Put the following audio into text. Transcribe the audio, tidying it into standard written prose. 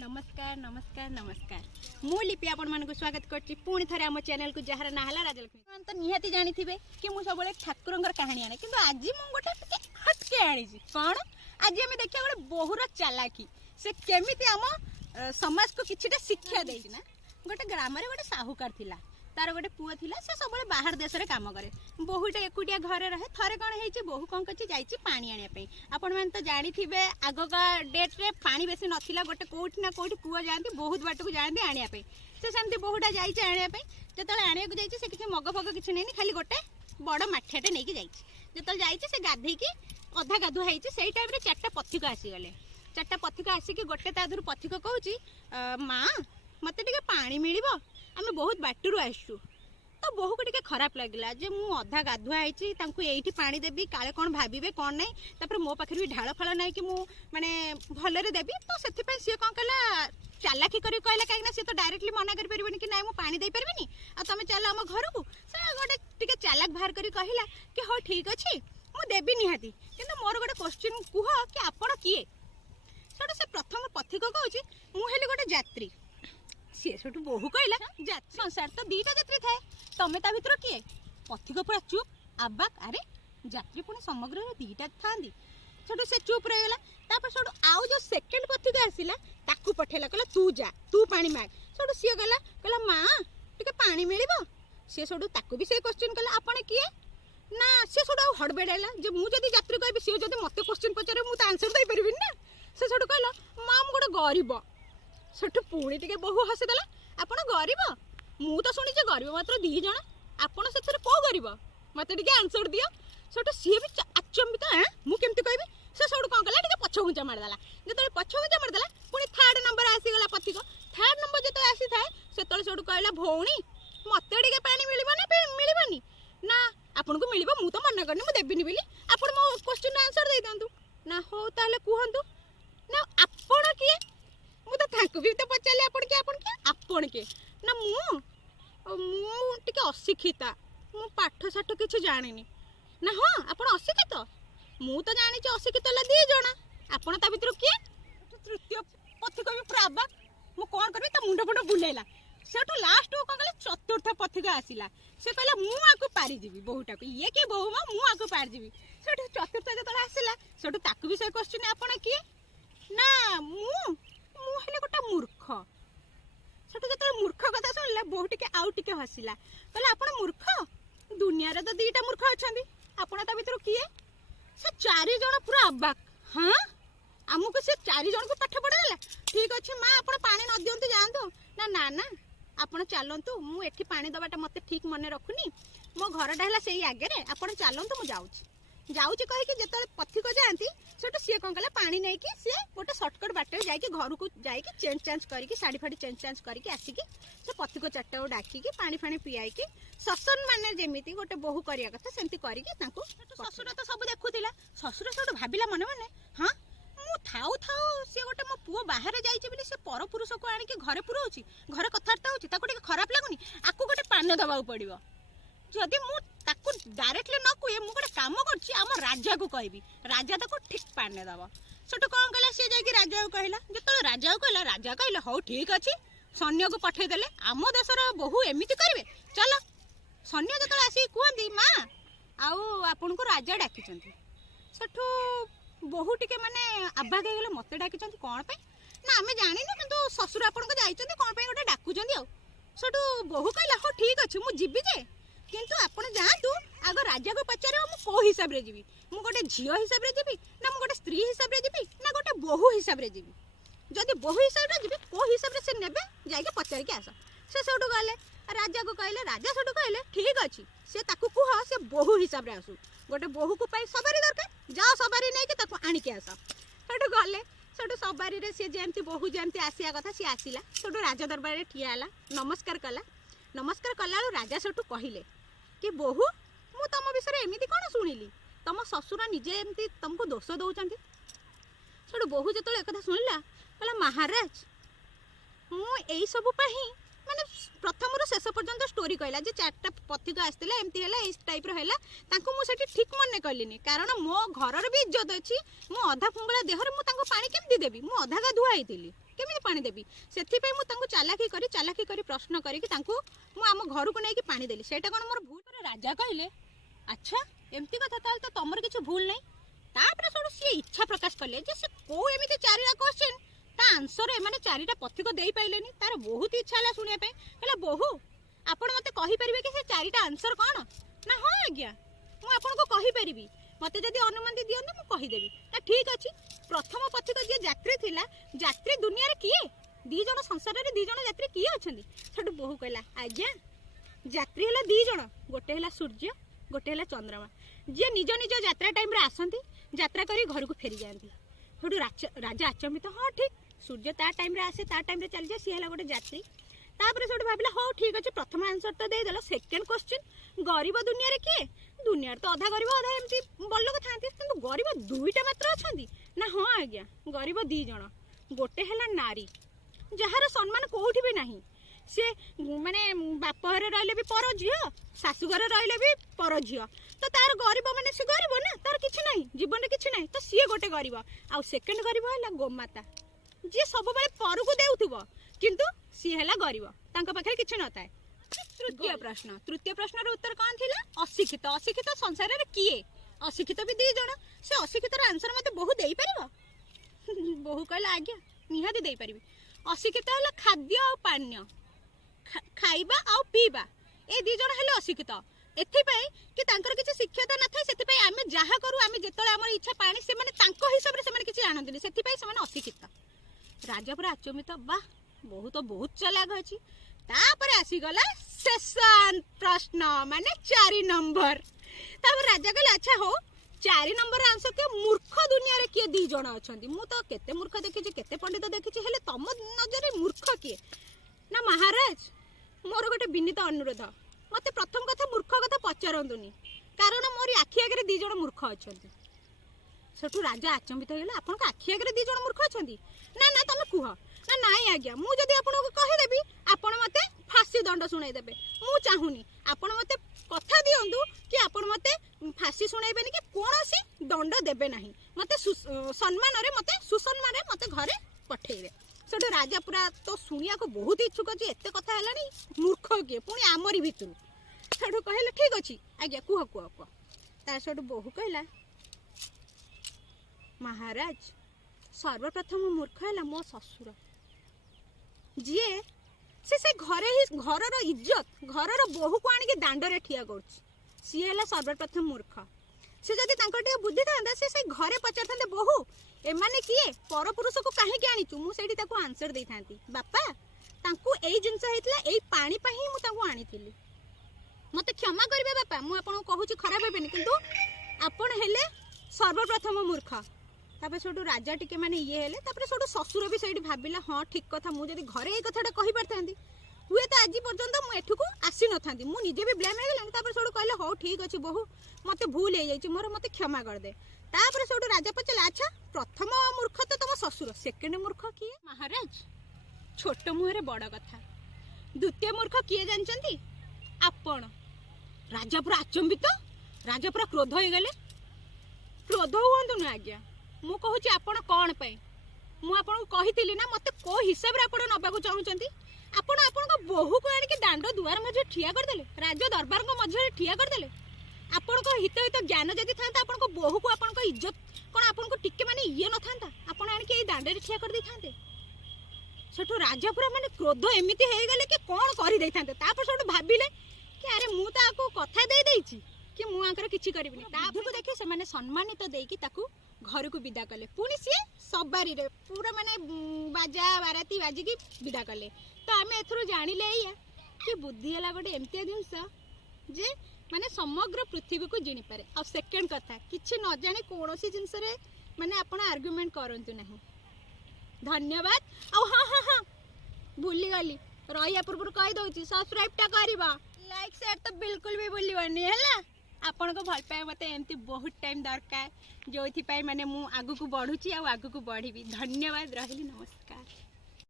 नमस्कार नमस्कार नमस्कार मु लिपि आपण मानक स्वागत करछि पुणी थरे हम चैनल को जहार ना हला राजलक्ष्मी मन तो निहाती जानी थिबे कि मु सबले ठाकुरंगर कहानी आने किंतु आज मु गोटे हटके आनी छी कोन आज हम देखिया गोटे बहुर चालाकी से केमिति हम समाज को किछिटा शिक्षा देछि ना गोटे ग्राम रे गोटे साहूकार थिला तार गोटे पुओ थिला से सबले बाहर देश रे काम करे बहुटा एकुटिया घरे रहे थरे कोन हेछि बहु कोन कछि जाइछि पानी आनिया पे आपण मन तो जानि थिबे आगो का डेट रे पानी बेसी नथिला गोटे कोठी ना कोठी पुओ जानती बहुत बाट को जानती आनिया पे से सेमती बहुटा जाइछि आनिया पे जतले आनिया को जाइछि से किछि मग फग किछि नेनी खाली गोटे बड़ माठियाटे नेकी जाइछि जतले जाइछि से गाधेई की अधा गाधु हेछि सेई टाइम रे चारटा पथिक आसी गले चारटा पथिक आसी कि गोटे ताधुर पथिक कहूछि मां मते टिके पानी मिलिबो आमे बहुत बाटरू आसु तो बहु को टिके खराब लगिला जे मु अधा गाधुआ आइछि तांकु एइठी पानी देबी काले कोन भाबिबे कोन नै तापर मो पाखर भी ढाळ फळ नै कि मु माने भलरे देबी तो सेति पे सिए कोन कला चालाकी करी कहला काई ना से तो डायरेक्टली मना कर परबनी कि नै मु पानी दे परबिनी आ तमे चल हम घर को से गोटे टिके चालाक बाहर करी कहिला कि हो ठीक अछि मु देबी निहाती किंतु मोर गोटे क्वेश्चन कुह कि आपण किए सेटा से प्रथम पथिक कहूछि मु हेली गोटे यात्री सी सेठू बहु कहला संसार तो दीटा यात्री थाए तमे ता भितर किए पथिक पूरा चुप आबाक अरे यात्री पुणी समग्र दीटा थांदी सेठू से चुप रहला तापर सेठू आउ जो सेकंड पथिक आसिला ताकू पठेला कहला तू जा तू पानी माग सेठू सी कहला मां टिके पानी मिलिबो से सेठू ताकू भी से क्वेश्चन कहला आपण किए ना से सेठू हड़बेड़ेला जे मु जदी यात्री कहबी से जदी मते क्वेश्चन पचारे मु त आंसर दे परबिन ना से सेठू कहला मां मु गोटे गरीब सेठू पुणी टिके बहु हसीदेला आपण गरीब मु तो शुणी गरीब मात्र 2 जण आपण से को गरीब मत टिके आंसर दियो सेठू सी भी अचंबित मु केमती कहबी से सेठू कोन कला टिके पछ घुंचा मारदेला जतले पछ घुंचा मारदेला पुणी थर्ड नंबर आसी गला पथिक थर्ड नंबर जतो आसी थाए सेतले सेठू कहला भौणी मते टिके पानी मिलिबो ना मिलिबोनी ना आपण को मिलिबो मु तो मना करनी मु देबिनी बोली आपण मो क्वेश्चन आंसर दे दंतु ना हो ताले कुहंतु ना आपण किए मु तो थाकु भी तो पचाले आपण के ना मु टिके अशिक्षिता मु पाठ साठ किछ जानिनी ना हां आपण अशिक्षित मु तो जानि छ अशिक्षित ला 2 जण आपण ता भितर किए तृतीय पथिक भी प्राबा मु कोन करबी त मुंड फुंड बुलेला सेठो लास्ट को कहले चतुर्थ पथिक आसिला से कहला मु आकु पारी जीवी बहुटा को ये के बहु मु आकु पारी जीवी सेठो चतुर्थ जतला आसिला सेठो ताकु भी से क्वेश्चन आपण किए ना मु हेले गोटा मूर्ख सेठो जतले मूर्ख कथा सुनला बहु टिके आउ टिके हसिला कहला आपण मूर्ख दुनिया रे तो 2टा मूर्ख अछंदी आपण ता भितर किए से 4 जण पूरा अबाक हां हमको से 4 जण को पाठ पढाला ठीक अछि मां आपण पानी न दियंतु जानतो ना ना ना आपण चलंतु मु एठी पानी दबाटा मते ठीक मने रखुनी मो घर डाहला सेही आगे रे आपण चलंतु मु जाउची कहि कि जतले पथिक जानती सेटो सिए कोन कला पानी नै कि से गोटे शॉर्टकट बाटे जाई कि घर को जाई कि चेंज करी कि साड़ी फाड़ी चेंज करी कि आसी कि से पथिक चारटा डाकी कि पानी फानी पियाई कि ससन माने जेमिति गोटे बहु करिया कथा सेमति करी कि ताको ससुर तो सब देखुतिला ससुर सेटो भाबिला मने मने हां मु थाउ से गोटे मो पुओ बाहर जाइछि बिली से पर पुरुष को आनी कि घरे पुरोछि घरे कथार्ता होछि ताको टिके खराब लागुनी आकु गोटे पान दबाउ पड़िबो जदि मु ताको डायरेक्टली न कुए मु गोटे काम करछि हम राजा को कहबी राजा ताको ठीक पाने दबो सेटो कोन कहला से जाई कि राजा को कहला जतले राजा को कहला हो ठीक अछि सैन्य को पठे देले आम देशर बहु एमिति करबे चलो सैन्य जतले आसी कुहंदी मां आउ आपन को राजा डाकी चंती सेठो बहु टिके माने आबा के गेले मते डाकी चंती कोन पे ना हमें जानि न किंतु ससुर आपन को जाई चंती कोन पे गोटे डाकू चंती आ सेठो बहु कहला हो ठीक अछि मु जिबी जे किंतु आपण जानतु आगो राजा को पचारे मु को हिसाब रे जीवी मु गोटे झियो हिसाब रे जीवी ना मु गोटे स्त्री हिसाब रे जीवी ना गोटे बहु हिसाब रे जीवी जदि बहु हिसाब रे जीवी को हिसाब रे से नेबे जाई के पचार के आसा से सेठो गले राजा को कहले राजा सेठो कहले ठीक अछि से ताकू कुह से बहु हिसाब रे आसु गोटे बहु को पाई सवारी दरकार जा सवारी नै के ताकू आनी के आसा सेठो गले सेठो सवारी रे से जेंती बहु जेंती आसिया कथा से आसिला सेठो राजा दरबार रे ठिया आला नमस्कार कला राजा सेठो कहिले कि बहु मु तम विषय एमिति कोन सुनिली तम ससुर निजे एमती तुमको दोष दउचंती सेठो बहु जतले एकथा सुनिला कहला महाराज मु एई सब पाही माने प्रथम रु शेष पर्यंत स्टोरी कहला जे 4टा पथिक आस्तिला एमती हैला इस टाइप रो हैला तांको मु सेठी ठीक मन कहलिनी कारण मो घर रे भी इज्जत अछि मु अधा फुंगला देहर मु तांको पानी केमती देबी मु अधा गाधुआ आइतिली केमिति पानी देबी सेथिपई मु तांको चालाकी करी प्रश्न करी तांको मु आम घर को नहीं पानी देली सेटा कोन मोर भूल पर राजा कहले अच्छा एमती कथा ताल तो तमर किछ भूल नहीं तापर सोडू सी इच्छा प्रकाश करले जे से को एमिति चारिटा क्वेश्चन ता आंसर एमाने चारिटा पथिक देई पाइलेनी तार बहुत इच्छा हला सुनिया पे कहला बहु आपण मते कहि परिबे कि से चारिटा आंसर कोन ना हां आज्ञा मु आपन को कहि परिबी मते जदी अनुमति दियंते मु कहि देबी ता ठीक अछि प्रथम पथिक जे यात्री थिला यात्री दुनिया रे किए दी जण संसार रे दी जण यात्री किए अछंदी छडू बहु कहला आज्ञा यात्री हला दी जण गोटे हला सूर्य गोटे हला चंद्रमा जे निज निज यात्रा टाइम रे आसंती यात्रा करी घर को फेरी जांती छडू राजा अचंबित हां ठीक सूर्य ता टाइम रे आसे ता टाइम रे चल जाय सी हला गोटे यात्री तापर सोड भाबिला हो ठीक अछि प्रथम आंसर तो दे देला सेकंड क्वेश्चन गरीब दुनिया रे के दुनिया तो अधा गरीब अधा एमती बल्लोक थांती किंतु गरीब दुईटा मात्र अछंती ना हां आज्ञा गरीब दी जण गोटे हला नारी जहार सम्मान कोठी भी नाही से माने बाप घरे रहले भी पर झियो सासु घरे रहले भी पर झियो तो तार गरीब माने से गरीब ना तार किछ नाही जीवन रे किछ नाही तो सीए गोटे गरीब आ सेकंड गरीब हला गोमाता जे सब बेले पर को देउथबो किंतु सी हला गरीब तांका पाखे किछ नथाय तृतीय प्रश्न रो उत्तर कोन थिला अशिक्षित अशिक्षित संसार रे किए अशिक्षित भी दी जण से अशिक्षित रो आंसर मते बहु देई परिबो बहु कहला आज्ञा निहाती देई परिबी अशिक्षित हला खाद्य आ पान्य खाइबा आ पीबा ए दी जण हले अशिक्षित एथि पई कि तांकर किछ शिक्षता न थाय सेथि पई आमे जाहा करू आमे जेतले हमर इच्छा पानी से माने तांको हिसाब रे से माने किछ जानन्तिनी सेथि पई से माने अशिक्षित राजा पर अचमित वाह बहुत चालाक अछि तापर आसी गला सेशन प्रश्न माने 4 नंबर तापर राजा कहले अच्छा हो 4 नंबर आंसर के मूर्ख दुनिया रे के दी जण अछंती मु तो केते मूर्ख देखिछि केते पंडित देखिछि हेले तम नजर रे मूर्ख के ना महाराज मोर गोटे विनीत अनुरोध मते प्रथम कथा मूर्ख कथा पचारंतुनी कारण मोर आखि आगे दी जण मूर्ख अछंती सेठू राजा आचंबित होइला आपन आखि आगे दी जण मूर्ख अछंती ना ना तमे कुह ना नाई आज्ञा मु जदी आपन को कहि देबी आपन मते फांसी दंड सुनाई देबे मु चाहुनी आपन मते कथा दियंतु कि आपन मते फांसी सुनाइबेनी कि कोनोसी दंड देबे नाही मते सम्मान रे मते सुसम्मान रे मते घरे पठेइबे सेठू राजा पूरा तो सुनिया को बहुत इच्छुक जे एते कथा हलानी मूर्ख के पुनी आमरी भितरु सेठू कहले ठीक अछि आज्ञा कुह कुह कुह तार सेठू बहु कहला महाराज सर्वप्रथम मूर्ख है मो ससुर जी से घरे ही घर इज्जत घर बोहू को आनिक दांड रे ठिया कर सी है सर्वप्रथम मूर्ख से जदि बुद्धि था से घरे पचार बोहू एमाने किए पर पुरुष को कहीं आनीचु मुझे आंसर दे था बापा यही जिनस होता पानी ही मुझे आनी मत क्षमा करेंगे बापा मुझे कहूँ खराब हेनी किंतु आपण हेले सर्वप्रथम मूर्ख तापर सेठू राजा टिके माने ये हेले तापर सेठू ससुर भी सेठी भाबिला हां ठीक कथा मु जदी घरे ए कथाटा कहि परथांदी हुए तो आज पर्यंत मु एठुको आसी नथांदी मु निजे भी ब्लेम हे गेला तापर सेठू कहले हो ठीक अछि बहु मते भूल हे जाइछि मोर मते क्षमा कर दे तापर सेठू राजा पचला अच्छा प्रथम मूर्ख तो तम ससुर सेकंड मूर्ख किए महाराज छोट मुहरे बड़ कथा द्वितीय मूर्ख किए जानचंती आपण राजा पूरा अचंबित राजा पूरा क्रोध हो गले क्रोध हुंतु न आज्ञा मु कहूँ आपण कौन पाई मु आपन कही ना मत को हिसाब रे आपण नबा को चाहूचंती आपण आपण बोहू को आनिक दांड दुआर मझे ठिया कर देले राज दरबार को मझे ठिया कर देले आपण को हित हित ज्ञान जदी थांता आपण को बोहू को आपण को इज्जत कोन आपण को टिके माने ये न थांता आपण आनिक ए दांड रे ठिया कर दे थांते सेठो राजा पूरा माने क्रोध एमिति हे गेले कि कोन करि दे थांते तापर सेठो भाबिले कि अरे मु ता को कथा दे देछि कि मु आकर किछि करबिनी तापर को देखे से माने सम्मानित देकी ताकू घर को विदा कले पुणी सी सवारी रे पूरा माने बाजा बाराती बाजी की विदा कले तो आम एथरो जानिले या कि बुद्धि है गोटे एमती जिनस जे माने समग्र पृथ्वी को जिनी पारे आ सेकंड कथा किछि न जाने कोनोसी जिनस रे माने आपण आर्गुमेंट करंतु नहीं धन्यवाद आ हां हां हां भूली गली रहिया पूर्व कहि दउची सब्सक्राइब टा करबा लाइक शेयर तो बिल्कुल भी भूलिबनी हैला आपण को भल पाए मते एमती बहुत टाइम दरकार जो माने मु आगु को बढ़ुची आ आगु को बढ़ी धन्यवाद रहिली नमस्कार।